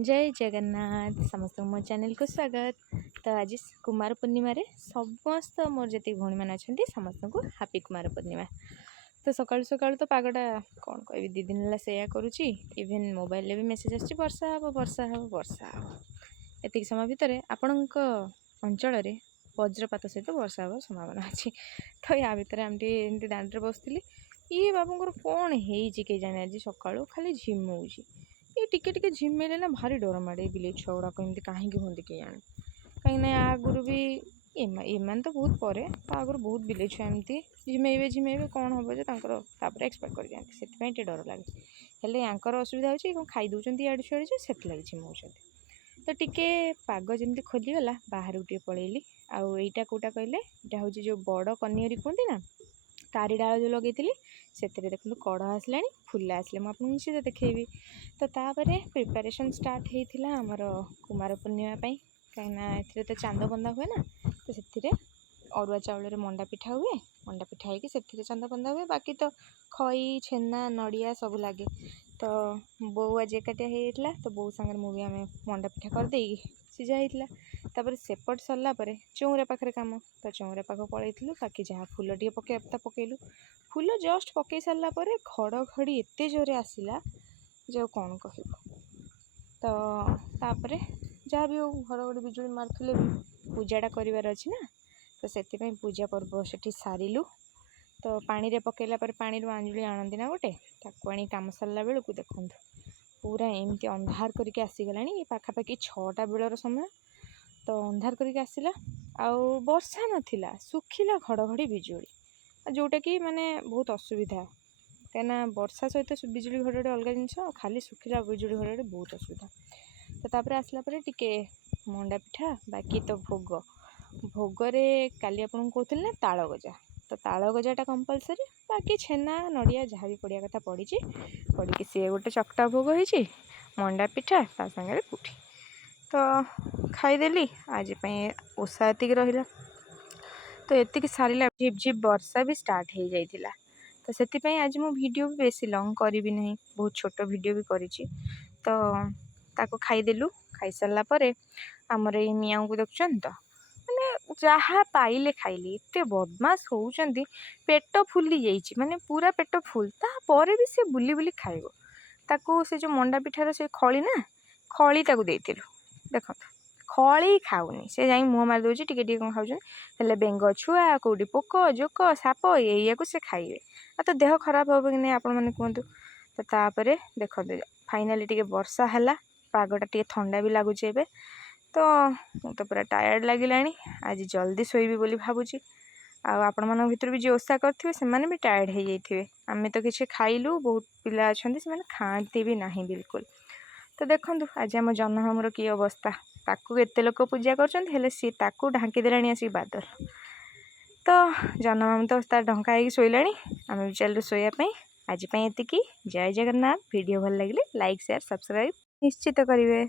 जय जगन्नाथ समस्त मो चैनल को स्वागत। तो आज कुमार पूर्णिमा रे समस्त मोर जी भौणी मैंने अच्छा समस्त को हापी कुमार पूर्णिमा। तो सकाल सकाल तो पागटा कौन कह दी दिन है से करुच्ची इवेन मोबाइल भी मेसेज आसी वर्षा हम वर्षा हम वर्षा हम एतिक समय भितर आपण अंचल वज्रपात सहित वर्षा हवा संभावना अच्छी। तो या भितर आम एमती दाण्ड बसती ये बाबूर कौन हो जाने आज सका खाली झिमूची ये टिके टिके झिमेले ना भारी डर माड़े बिले छुआ गुड़ाक एमती कहीं हमें किए जाने कहीं आगुरी भी एम तो बहुत पर आगुरी बहुत बिले छुआ एमती झिमेबे कौन हम जो एक्सपेक्ट कर जाती से डर लगे हेले यांकर असुविधा हो खाई दौरान इे छुआ से लगे झिमौं। तो टिके पाग जमी खोलीगला बाहर टे पलैली आईटा कौटा कहले यहाँ हूँ जो बड़ कनियरी कहती ना तारी डाल जो लगे से देखो कड़ आसला फुला आसले मुझे निश्चित देखी। तो तापर प्रिपारेसन स्टार्ट होता आमर कुमार पूर्णिमा कहीं तो चांद बंदा हुए ना तो से अरुआ चाउल मंडा पिठा हुए मंडा पिठा होगी चांद बंदा हुए बाकी तो खई छेना नड़िया सब लगे। तो बो आज एकाटिया होता तो बो सांगे मुझे आम मंडा पिठा करदे सीझा होता सेपट सरला चौरा पाखे कम तो चौरा पाख पलैलु बाकी जहाँ फूल टे पकड़ा पकेलु फूल जस्ट पकई सारा घड़घड़ी एत जोरे आसला जो कौन कह। तो तापर जहाँ भी घड़घड़ी बिजुली मारुले भी पूजाटा करार अच्छी ना तो से पूजा पर्व से सारू। तो पानी रे पकेला पानी आंजुली आणती ना गोटे ताकू आनी कम सरला बेलू देखु पूरा एमती अंधार करके आसीगला पाखापाखि 6टा बेलर समय। तो अंधार करके आसला आउ वर्षा नाला सुखिला घड़घड़ी बिजुली जोटा कि माने बहुत असुविधा कहीं वर्षा सहित बिजुली घड़घड़ी अलग जिनस खाली सुखिला बिजुली घड़घड़ी बहुत असुविधा। तो तापर आसला टिके मंडा पिठा बाकी तो भोग भोगरे काली आपन कहते ना ताल गजा तो ताल गजाटा कंपलसरी बाकी छेना नड़िया जहाँ भी पड़ा कथा पड़ी पड़ी सी गोटे चकटा भोग हो मंडा पिठा ता सागर पुठी तो खाईदेली आज ओषा एतिक रहा। तो एतिक सारा झिप झिप वर्षा भी स्टार्ट हो जाइला तो से आज मो वीडियो भी बेसी लंग करी ना बहुत छोट वीडियो भी करी। तो ताको खाईदेलु खाई सारा आमर ये मियाँ को देखुं तो मैंने जहाँ पाइले खाइले एत बदमाश होउचंदी पेट फुली जाइए माने पूरा पेट फुल तापर भी से बुली बुली खाइब ताकू से जो मंडा पिठार से खली ना खली ताकू देइथिलु देखो खली खाऊनी से जाई मुँह मार दूसरी टिके कौन खाऊे बेंग छुआ कौटी पोक जोक साप या से खाइबे तो देह खराब हम कि नहीं आपण मैंने कहतु। तो तापर देखो फाइनाली टिके वर्षा है पागटा टे ठंडा भी लगुच ए। तो मु तो पूरा टायर्ड लगिला आज जल्दी शोबी बोली भावुची आपण मन भर भी जो ओषा करेंगे से भी टायर्ड हो जाइए आम तो किसी खाइलु बहुत पिला अच्छा से खाती भी ना बिल्कुल। तो देखो आज आम जन्मर की अवस्था ताकू एत लोक पूजा कर सी ढांकीदेला आसिक बादल। तो जन्म तो ढंका हो शोला आम भी चलू शोयापाई आज एतिकी। जय जगन्नाथ वीडियो भल लगे लाइक शेयर सब्सक्राइब निश्चित करेंगे।